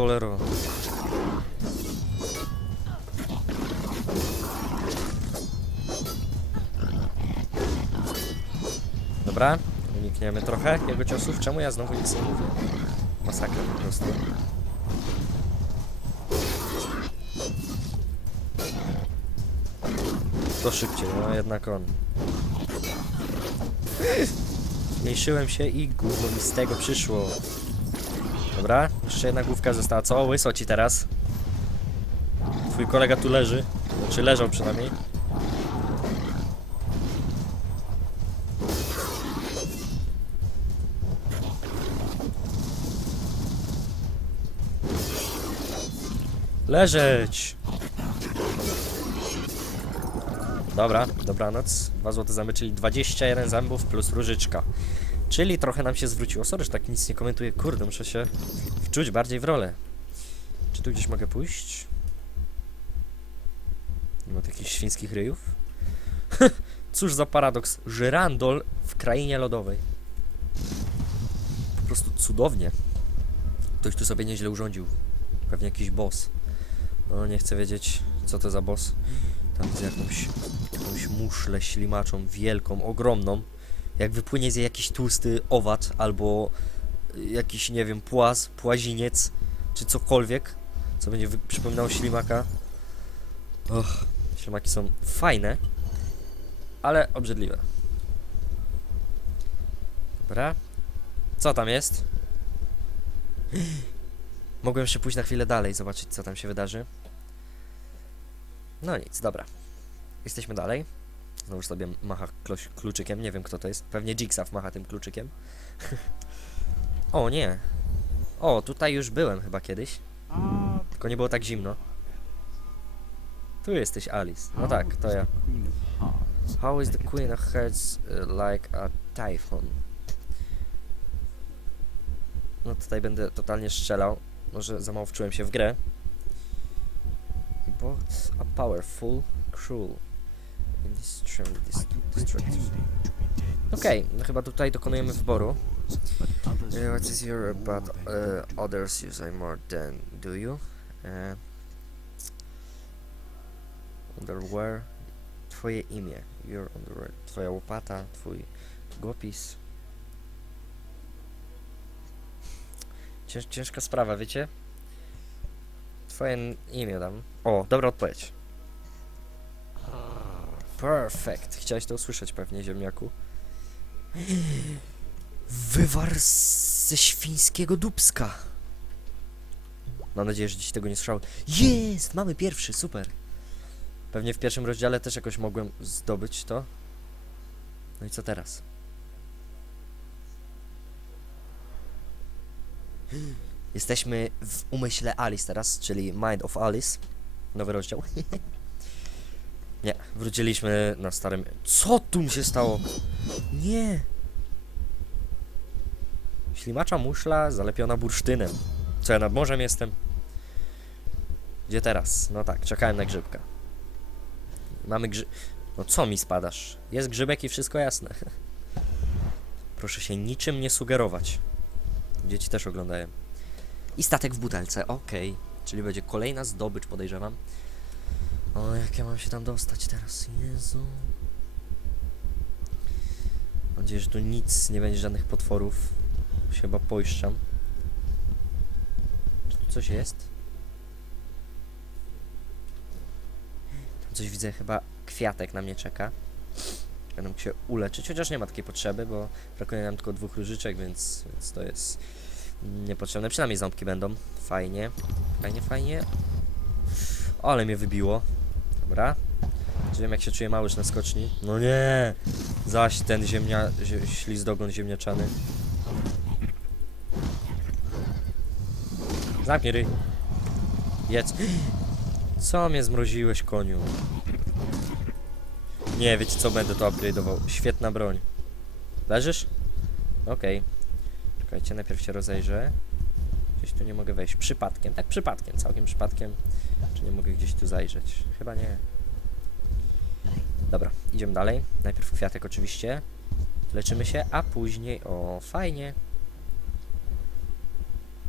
cholero. Dobra, unikniemy trochę jego ciosów. Czemu ja znowu nic nie mówię? Masakra po prostu. To szybciej, no jednak on. Zmniejszyłem się i gówno mi z tego przyszło. Dobra, jeszcze jedna główka została. Co? Łyso ci teraz. Twój kolega tu leży. Czy leżał przynajmniej. Leżeć! Dobra, dobranoc. 2 złote zęby, czyli 21 zębów plus różyczka. Czyli trochę nam się zwróciło. Sorry, że tak nic nie komentuję. Kurde, muszę się wczuć bardziej w rolę. Czy tu gdzieś mogę pójść? Nie ma tu jakichś świńskich ryjów? Cóż za paradoks. Żyrandol w krainie lodowej. Po prostu cudownie. Ktoś tu sobie nieźle urządził. Pewnie jakiś boss. No, nie chcę wiedzieć, co to za boss. Tam z jakąś, jakąś muszlę ślimaczą, wielką, ogromną. Jak wypłynie z jej jakiś tłusty owad albo jakiś, nie wiem, płaz, płaziniec, czy cokolwiek, co będzie przypominało ślimaka. Och, ślimaki są fajne, ale obrzydliwe. Dobra. Co tam jest? Mogłem jeszcze pójść na chwilę dalej, zobaczyć co tam się wydarzy. No nic, dobra. Jesteśmy dalej. Znowu sobie macha kluczykiem, nie wiem kto to jest. Pewnie Jigsaw macha tym kluczykiem. o nie. O, tutaj już byłem chyba kiedyś. Tylko nie było tak zimno. Tu jesteś Alice. No tak, to ja. How is the Queen of Hearts uh, like a typhoon? No tutaj będę totalnie strzelał. Może za mało wczułem się w grę. Both a powerful, cruel, Okej, no chyba tutaj dokonujemy wyboru. Uh, what is your but uh, others use more than do you? Uh, underwear. Twoje imię. Your underwear. Twoja łopata, twój długopis. Cięż, ciężka sprawa, wiecie? Twoje imię dam. O, dobra odpowiedź. Perfect. Chciałeś to usłyszeć pewnie, ziemniaku. Wywar ze świńskiego dubska. Mam nadzieję, że dziś tego nie słyszał. Jest! Mamy pierwszy, super. Pewnie w pierwszym rozdziale też jakoś mogłem zdobyć to. No i co teraz? Jesteśmy w umyśle Alice teraz, czyli Mind of Alice. Nowy rozdział. Nie, wróciliśmy na starym... Co tu mi się stało? Nie! Ślimacza muszla zalepiona bursztynem. Co ja nad morzem jestem? Gdzie teraz? No tak, czekałem na grzybka. Mamy grzy... No co mi spadasz? Jest grzybek i wszystko jasne. Proszę się niczym nie sugerować. Dzieci też oglądają. I statek w butelce, okej. Czyli będzie kolejna zdobycz, podejrzewam. O, jak ja mam się tam dostać teraz? Jezu. Mam nadzieję, że tu nic nie będzie, żadnych potworów. Się chyba poiszczam. Czy tu coś jest? Tam coś widzę, chyba kwiatek na mnie czeka. Będę mógł się uleczyć, chociaż nie ma takiej potrzeby, bo brakuje nam tylko dwóch różyczek, więc, więc to jest niepotrzebne. Przynajmniej ząbki będą. Fajnie. Fajnie, fajnie. Ale mnie wybiło. Dobra. Nie wiem jak się czuje małyż na skoczni. No nie! Zaś ten ziemnia... Zie, ślizdogon ziemniaczany. Zamknij ryj. Jedz. Co mnie zmroziłeś, koniu? Nie, wiecie co, będę to upgrade'ował. Świetna broń. Leżysz? Okej. Czekajcie, najpierw się rozejrzę. Tu nie mogę wejść. Przypadkiem, tak przypadkiem, całkiem przypadkiem. Czy nie mogę gdzieś tu zajrzeć? Chyba nie. Dobra, idziemy dalej. Najpierw kwiatek oczywiście. Leczymy się, a później... O, fajnie.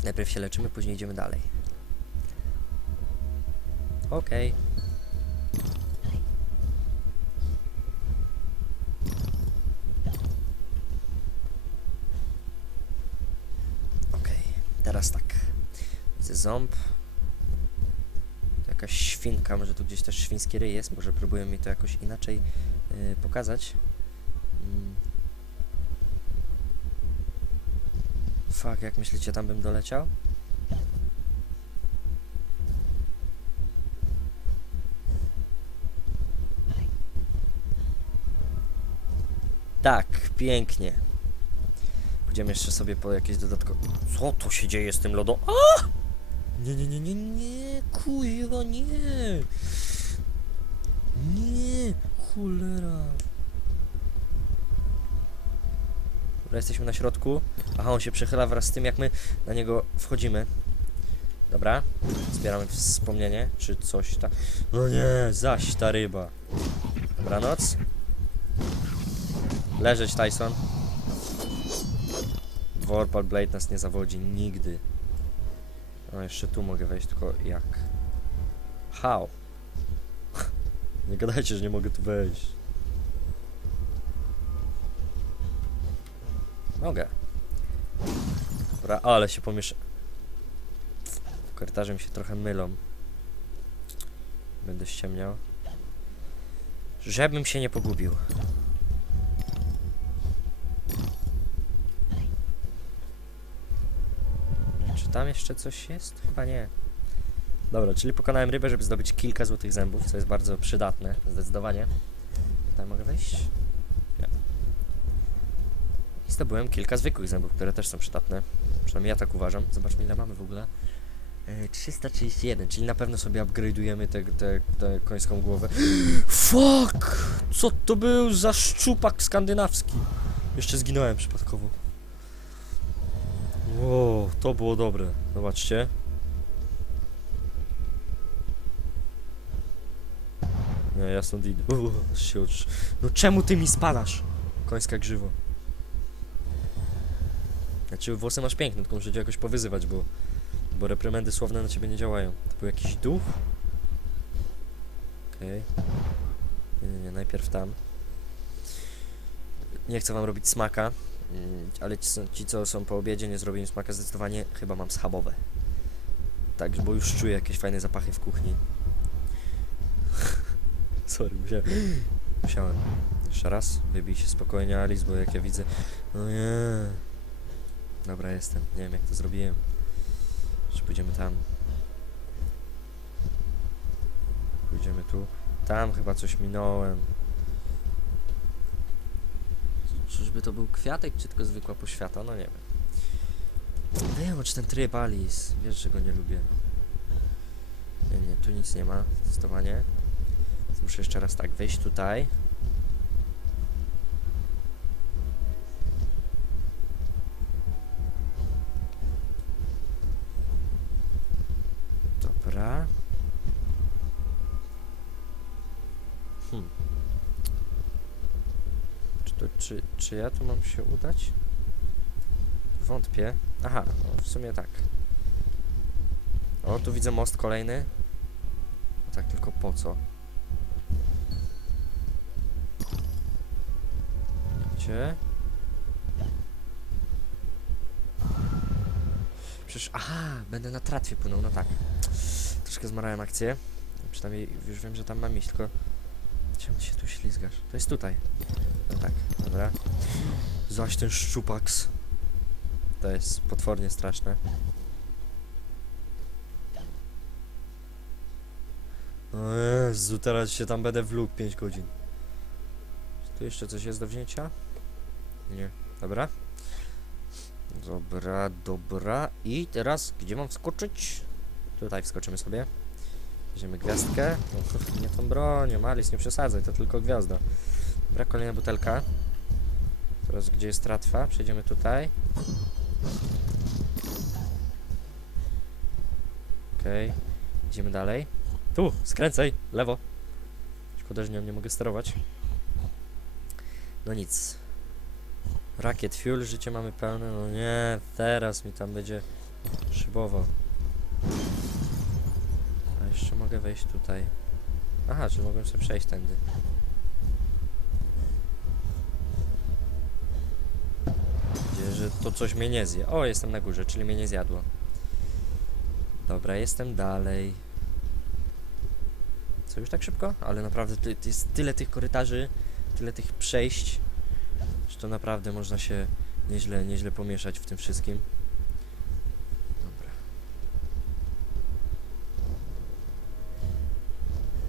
Najpierw się leczymy, później idziemy dalej. Okej. Okej, teraz tak. Widzę ząb. Jakaś świnka, może tu gdzieś też świński ryj jest, może próbują mi to jakoś inaczej yy, pokazać. Mm. Fuck, jak myślicie, tam bym doleciał? Tak, pięknie. Pójdziemy jeszcze sobie po jakieś dodatkowe... Co to się dzieje z tym lodą? A! Nie, nie, nie, nie, nie, kuźwa, nie. Nie, cholera. Jesteśmy na środku. Aha, on się przechyla wraz z tym, jak my na niego wchodzimy. Dobra, zbieramy wspomnienie, czy coś tak. No nie, zaś ta ryba. Dobranoc. Leżeć, Tyson. Warpal Blade nas nie zawodzi nigdy. No, jeszcze tu mogę wejść, tylko jak? How? nie gadajcie, że nie mogę tu wejść. Mogę. Dobra, ale się pomiesza... Korytarze mi się trochę mylą. Będę ściemniał. Żebym się nie pogubił. Tam jeszcze coś jest? Chyba nie. Dobra, czyli pokonałem rybę, żeby zdobyć kilka złotych zębów, co jest bardzo przydatne, zdecydowanie. Tutaj mogę wejść? Nie. I zdobyłem kilka zwykłych zębów, które też są przydatne. Przynajmniej ja tak uważam. Zobaczmy ile mamy w ogóle. E, 331, czyli na pewno sobie upgrade'ujemy tę te, te końską głowę. Fuck! Co to był za szczupak skandynawski? Jeszcze zginąłem przypadkowo. To było dobre. Zobaczcie. Nie, ja stąd idę. Uuu, aż się utrz- No czemu ty mi spadasz? Końska grzywo. Znaczy włosy masz piękne, tylko muszę cię jakoś powyzywać, bo, bo reprymendy słowne na ciebie nie działają. To był jakiś duch? Okej. Nie, nie, nie, najpierw tam. Nie chcę wam robić smaka, ale ci, ci co są po obiedzie nie zrobią smaka zdecydowanie chyba mam schabowe. Tak, bo już czuję jakieś fajne zapachy w kuchni. Sorry, musiałem. Musiałem. Jeszcze raz, wybij się spokojnie Alice, bo jak ja widzę... No nie. Dobra, jestem. Nie wiem jak to zrobiłem. Czy pójdziemy tam? Pójdziemy tu. Tam chyba coś minąłem. Czyżby to był kwiatek, czy tylko zwykła poświata? No nie wiem. Wiem, czy ten tryb Alice. Wiesz, że go nie lubię. Nie, nie, tu nic nie ma. Zdecydowanie. Muszę jeszcze raz tak wejść tutaj. Dobra. Hmm. Czy, to, czy, ja tu mam się udać? Wątpię. Aha, no w sumie tak. O, tu widzę most kolejny. No tak, tylko po co? Gdzie? Przecież, aha, będę na tratwie płynął, no tak. Troszkę zmarałem akcję. Przynajmniej już wiem, że tam mam iść, tylko... Czemu się tu ślizgasz? To jest tutaj. Tak, dobra. Zaś ten szczupaks. To jest potwornie straszne. O Jezu, teraz się tam będę wlókł 5 godzin. Czy tu jeszcze coś jest do wzięcia? Nie. Dobra. Dobra, dobra. I teraz, gdzie mam wskoczyć? Tutaj wskoczymy sobie. Weźmiemy gwiazdkę. Nie tą bronią, Alice, nie przesadzaj, to tylko gwiazda. Dobra, kolejna butelka. Teraz gdzie jest tratwa? Przejdziemy tutaj. Okej. Idziemy dalej. Tu, skręcaj, lewo. Szkoda, że nią nie mogę sterować. No nic. Rakiet fuel, życie mamy pełne. No nie, teraz mi tam będzie Szybowo. A jeszcze mogę wejść tutaj. Aha, czy mogłem sobie przejść tędy. Gdzie, że to coś mnie nie zje. O, jestem na górze, czyli mnie nie zjadło. Dobra, jestem dalej. Co, już tak szybko? Ale naprawdę ty, ty jest tyle tych korytarzy, tyle tych przejść, że to naprawdę można się nieźle, nieźle pomieszać w tym wszystkim. Dobra.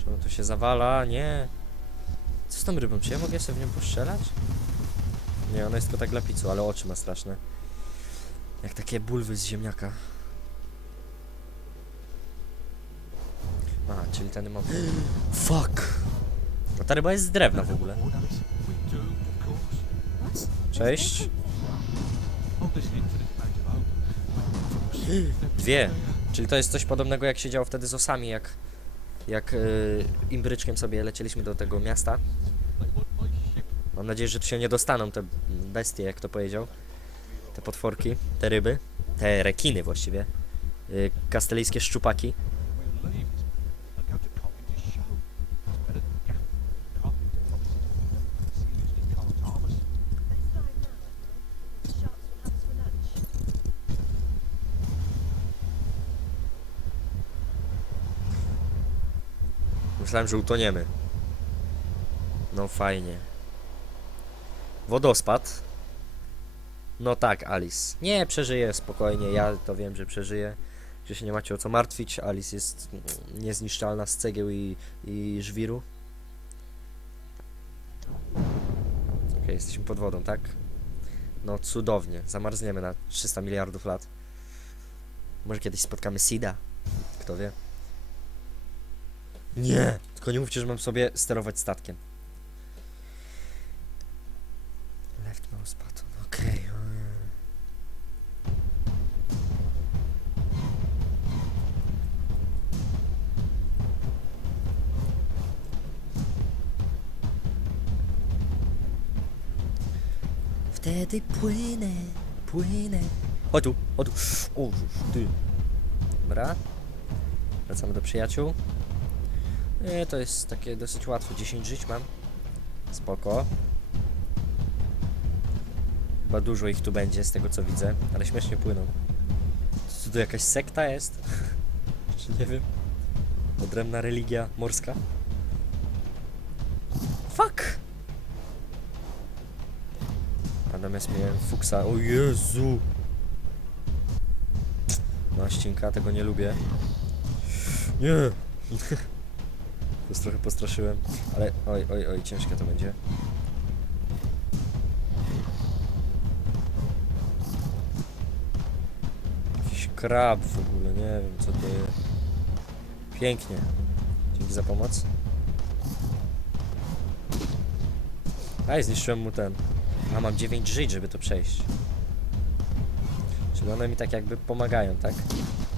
Czemu to się zawala? Nie. Co z tą rybą? Czy ja mogę sobie w nią postrzelać? Nie, ona jest tylko tak dla picu, ale oczy ma straszne. Jak takie bulwy z ziemniaka. Aha, czyli ten mam... Fuck! No ta ryba jest z drewna w ogóle. Cześć. Dwie. Czyli to jest coś podobnego jak się działo wtedy z osami, jak, jak yy, imbryczkiem sobie lecieliśmy do tego miasta. Mam nadzieję, że tu się nie dostaną te bestie, jak to powiedział. Te potworki, te ryby, te rekiny właściwie. Yy, kastelijskie szczupaki. Myślałem, że utoniemy. No fajnie. Wodospad. No tak, Alice. Nie, przeżyję spokojnie. Ja to wiem, że przeżyję. Że się nie macie o co martwić. Alice jest niezniszczalna z cegieł i, i żwiru. Okej, jesteśmy pod wodą, tak? No cudownie. Zamarzniemy na 300 miliardów lat. Może kiedyś spotkamy Sida. Kto wie? Nie! Tylko nie mówcie, że mam sobie sterować statkiem. Left mouse button, okej. o nie. Wtedy płynę, płynę. Chodź tu, chodź tu. O, ty. Dobra. Wracamy do przyjaciół. Nie, to jest takie dosyć łatwe. 10 żyć mam. Spoko. Chyba dużo ich tu będzie z tego co widzę, ale śmiesznie płyną. Czy tu jakaś sekta jest? Czy nie wiem? Odrębna religia morska? Fuck! Natomiast miałem fuksa. O Jezu! Maścinka, tego nie lubię. Nie! Już trochę postraszyłem, ale oj, oj, oj, ciężkie to będzie. Krab w ogóle, nie wiem co to jest. Pięknie. Dzięki za pomoc. Aj, zniszczyłem mu ten. A, mam 9 żyć, żeby to przejść. Czyli one mi tak jakby pomagają, tak?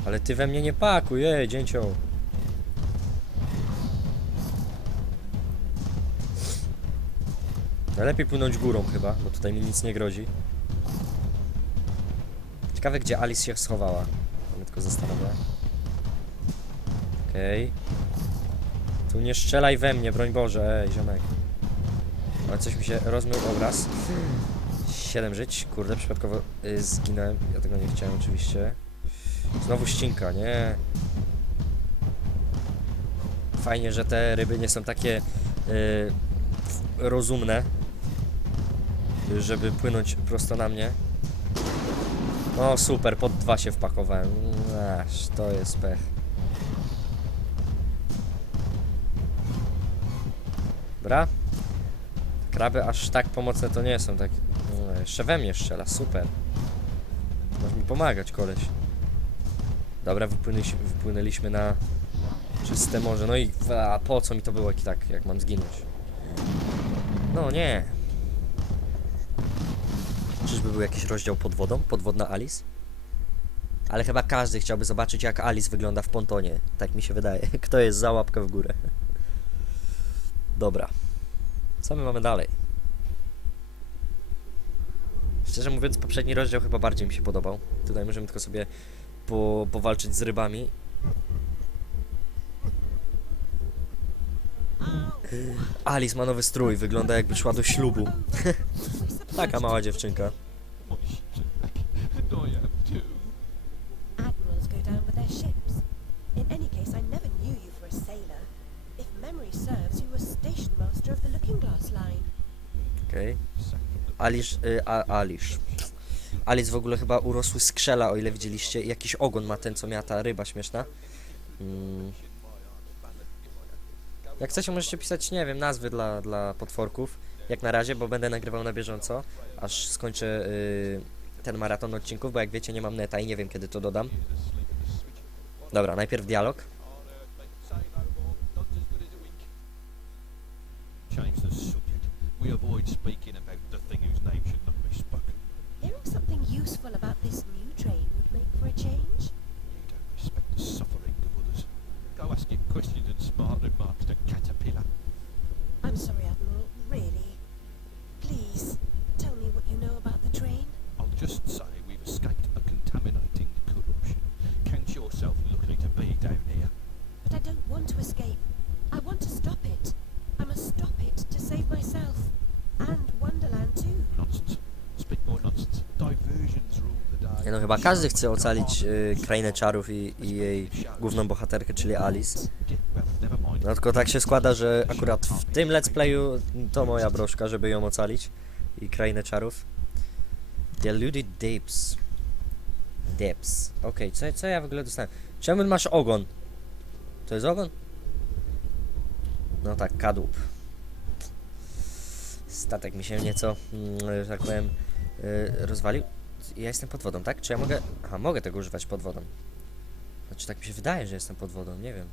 Ale ty we mnie nie pakuj, jej, dzięcioł. Najlepiej płynąć górą chyba, bo tutaj mi nic nie grozi. Ciekawe, gdzie Alice się schowała. To mnie tylko zastanawia. Okej. Tu nie strzelaj we mnie, broń Boże, ej, ziomek. Ale coś mi się rozmył obraz. 7 żyć, kurde, przypadkowo y, zginąłem. Ja tego nie chciałem oczywiście. Znowu ścinka, nie. Fajnie, że te ryby nie są takie y, rozumne, żeby płynąć prosto na mnie. O, super, pod dwa się wpakowałem. Aż, to jest pech. Dobra. Kraby aż tak pomocne to nie są, tak... No, jeszcze we mnie strzela, super. Masz mi pomagać, koleś. Dobra, wypłynęliśmy, wypłynęliśmy na czyste morze. No i a po co mi to było, jak tak, jak mam zginąć? No nie. Czyżby był jakiś rozdział pod wodą? Podwodna Alice? Ale chyba każdy chciałby zobaczyć, jak Alice wygląda w pontonie. Tak mi się wydaje. Kto jest za łapkę w górę? Dobra. Co my mamy dalej? Szczerze mówiąc, poprzedni rozdział chyba bardziej mi się podobał. Tutaj możemy tylko sobie po, powalczyć z rybami. Alice ma nowy strój, wygląda jakby szła do ślubu. Taka mała dziewczynka. Admirals go down with their ships. In any case, I never knew you for a sailor. If memory serves, you were station master of the Looking Glass line. Okej. Alisz, y, a, Alisz. Alice w ogóle chyba urosły skrzela, o ile widzieliście. Jakiś ogon ma ten, co miała ta ryba śmieszna. Mm. Jak chcecie, możecie pisać, nie wiem, nazwy dla, dla potworków. Jak na razie, bo będę nagrywał na bieżąco, aż skończę y, ten maraton odcinków, bo jak wiecie, nie mam neta i nie wiem, kiedy to dodam. Dobra, najpierw dialog. Change the subject. We avoid speaking about chyba każdy chce ocalić y, Krainę Czarów i, i jej główną bohaterkę, czyli Alice. No tylko tak się składa, że akurat w tym let's playu to moja broszka, żeby ją ocalić. I Krainę Czarów. Deluded Dapes. Depes. Okej, co, co ja w ogóle dostałem? Czemu masz ogon? To jest ogon? No tak, kadłub. Statek mi się nieco, mm, że tak powiem, y, rozwalił. Ja jestem pod wodą, tak? Czy ja mogę... Aha, mogę tego używać pod wodą. Znaczy tak mi się wydaje, że jestem pod wodą, nie wiem.